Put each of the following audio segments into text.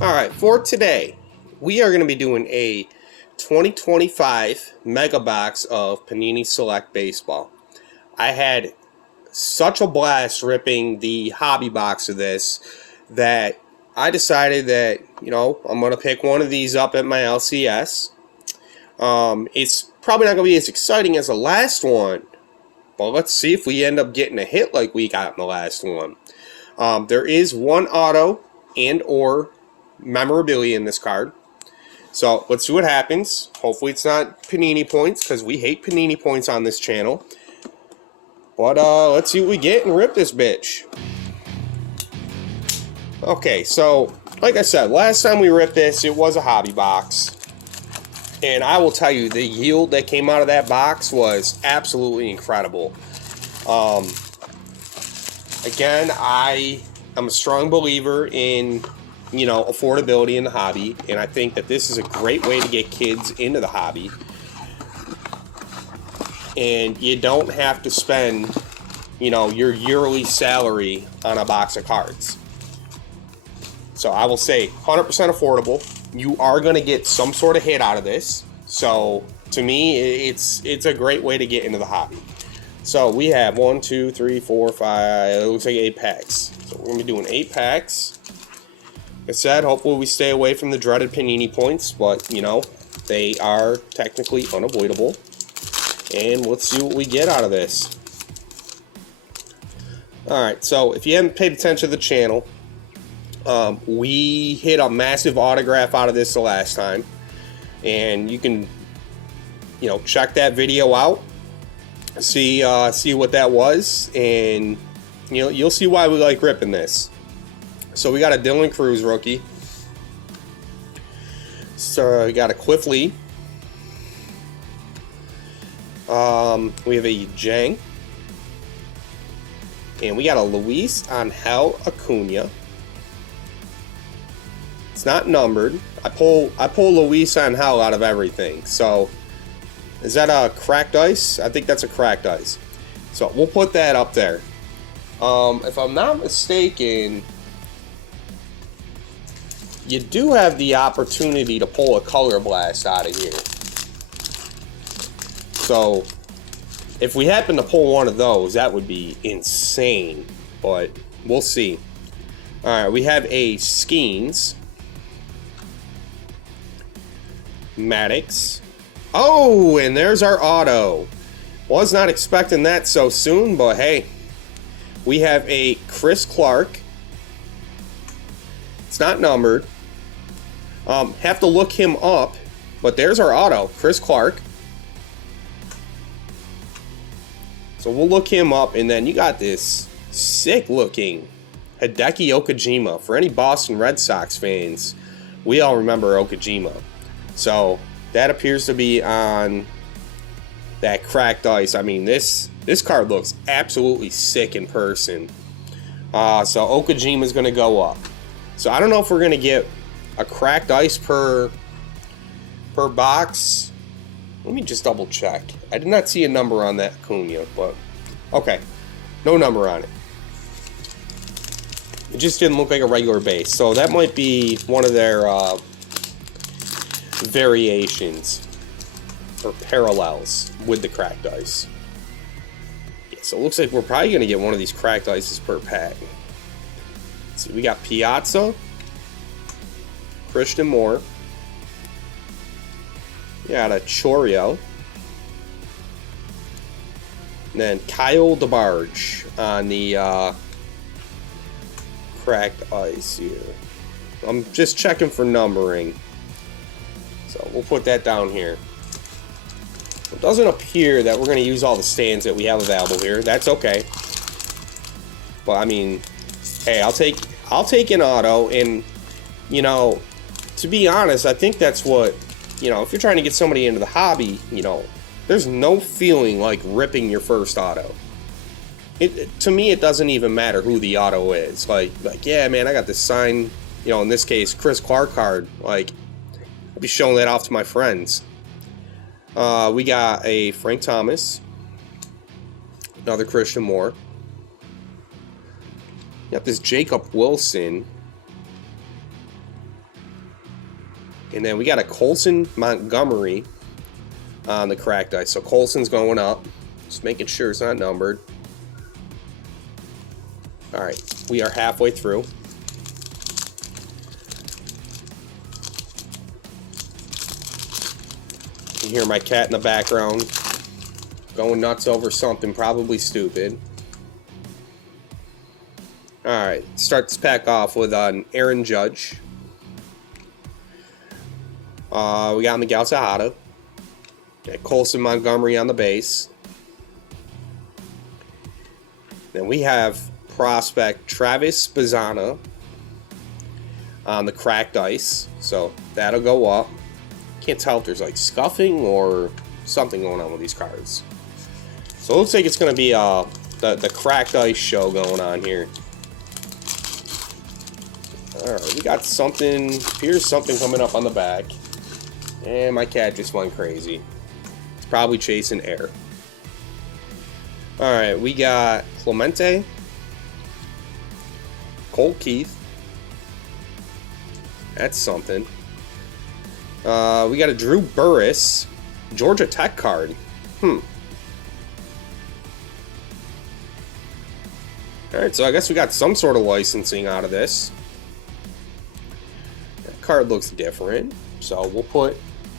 Alright, for today, we are going to be doing a 2025 mega box of Panini Select Baseball. I had such a blast ripping the hobby box of this that I decided that, I'm going to pick one of these up at my LCS. It's probably not going to be as exciting as the last one, but let's see if we end up getting a hit like we got in the last one. There is one auto and or memorabilia in this card. So let's see what happens. Hopefully it's not Panini points, because we hate Panini points on this channel. But let's see what we get and rip this bitch. Okay, so like I said, last time we ripped this, it was a hobby box. And I will tell you, the yield that came out of that box was absolutely incredible. Again, I am a strong believer in, affordability in the hobby. And I think that this is a great way to get kids into the hobby. And you don't have to spend, your yearly salary on a box of cards. So I will say 100% affordable. You are going to get some sort of hit out of this. So to me, it's a great way to get into the hobby. So we have 1, 2, 3, 4, 5, it looks like 8 packs. So we're going to be doing 8 packs. Like I said, hopefully we stay away from the dreaded Panini points, but, they are technically unavoidable. And let's see what we get out of this. Alright, so if you haven't paid attention to the channel, we hit a massive autograph out of this the last time. And you can, check that video out. See what that was. And, you'll see why we like ripping this. So we got a Dylan Cruz rookie. So we got a Cliff Lee. We have a Jang. And we got a Luis Angel Acuna. It's not numbered. I pull Luis Angel out of everything. So is that a Cracked Ice? I think that's a Cracked Ice. So we'll put that up there. If I'm not mistaken, you do have the opportunity to pull a Color Blast out of here. So if we happen to pull one of those, that would be insane. But we'll see. Alright, we have a Skeens. Maddox. Oh, and there's our auto. Was not expecting that so soon, but hey. We have a Chris Clark. It's not numbered. Have to look him up, but there's our auto, Chris Clark. So we'll look him up, and then you got this sick-looking Hideki Okajima. For any Boston Red Sox fans, we all remember Okajima. So that appears to be on that Cracked Ice. I mean, this card looks absolutely sick in person. So Okajima is going to go up. So I don't know if we're going to get a Cracked Ice per box. Let me just double check. I did not see a number on that Acuna, but okay, no number on it. It just didn't look like a regular base, so that might be one of their variations or parallels with the Cracked Ice. Yeah, so it looks like we're probably going to get one of these Cracked Ices per pack. Let's see, we got Piazza, Christian Moore, we got a Choreo, and then Kyle DeBarge on the Cracked Ice here. I'm just checking for numbering. So we'll put that down here. It doesn't appear that we're going to use all the stands that we have available here. That's okay. But I mean, hey, I'll take an auto, and to be honest, I think that's what, if you're trying to get somebody into the hobby, there's no feeling like ripping your first auto. To me, it doesn't even matter who the auto is. Like, yeah, man, I got this signed, in this case, Chris Clark card. Like, I'll be showing that off to my friends. We got a Frank Thomas, another Christian Moore. You got this Jacob Wilson. And then we got a Colson Montgomery on the cracked ice. So Colson's going up. Just making sure it's not numbered. Alright, we are halfway through. You hear my cat in the background going nuts over something probably stupid. Alright, start this pack off with an Aaron Judge. We got Miguel Tejada. Got Colson Montgomery on the base. Then we have prospect Travis Bazzana on the cracked ice. So that'll go up. Can't tell if there's like scuffing or something going on with these cards. So it looks like it's going to be the cracked ice show going on here. Alright, we got something. Here's something coming up on the back. And my cat just went crazy. It's probably chasing air. Alright, we got Clemente, Cole Keith. That's something. We got a Drew Burris, Georgia Tech card. Alright, so I guess we got some sort of licensing out of this. That card looks different. So we'll put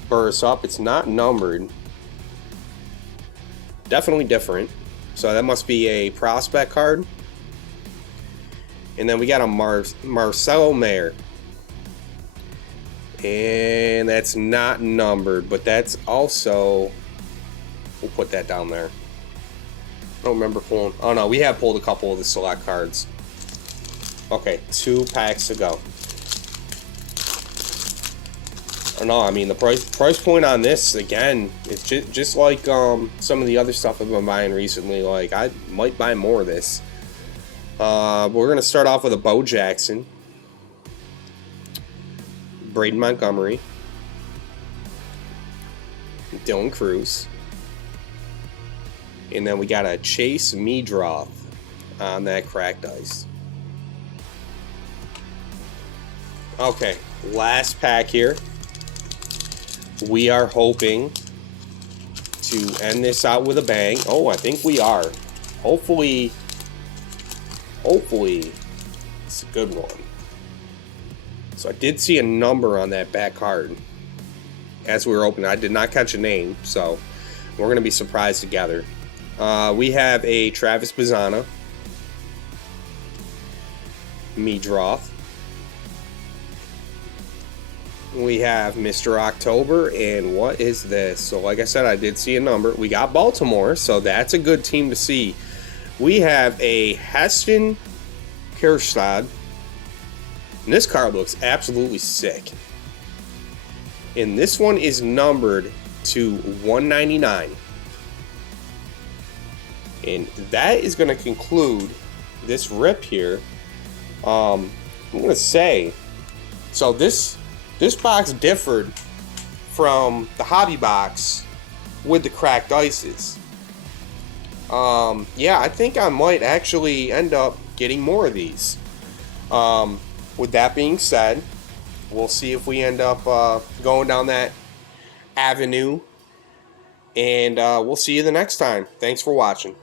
Burris up. It's not numbered. Definitely different. So that must be a prospect card. And then we got a Marcelo Mayer. And that's not numbered, but that's also... We'll put that down there. I don't remember pulling... Oh no, we have pulled a couple of the select cards. Okay, 2 packs to go. I don't know, I mean, the price point on this, again, it's just like some of the other stuff I've been buying recently. Like, I might buy more of this. We're going to start off with a Bo Jackson. Braden Montgomery. Dylan Cruz. And then we got a Chase Meadroth on that cracked ice. Okay, last pack here. We are hoping to end this out with a bang. Oh, I think we are. Hopefully it's a good one. So I did see a number on that back card as we were opening. I did not catch a name, so we're going to be surprised together. We have a Travis Bazzana, Meadroth. We have Mr. October, and what is this? So like I said, I did see a number. We got Baltimore, so that's a good team to see. We have a Heston Kjerstad, and this card looks absolutely sick. And this one is numbered to 199. And that is going to conclude this rip here. I'm going to say, so this box differed from the hobby box with the cracked ices. Yeah, I think I might actually end up getting more of these. With that being said, we'll see if we end up going down that avenue. And we'll see you the next time. Thanks for watching.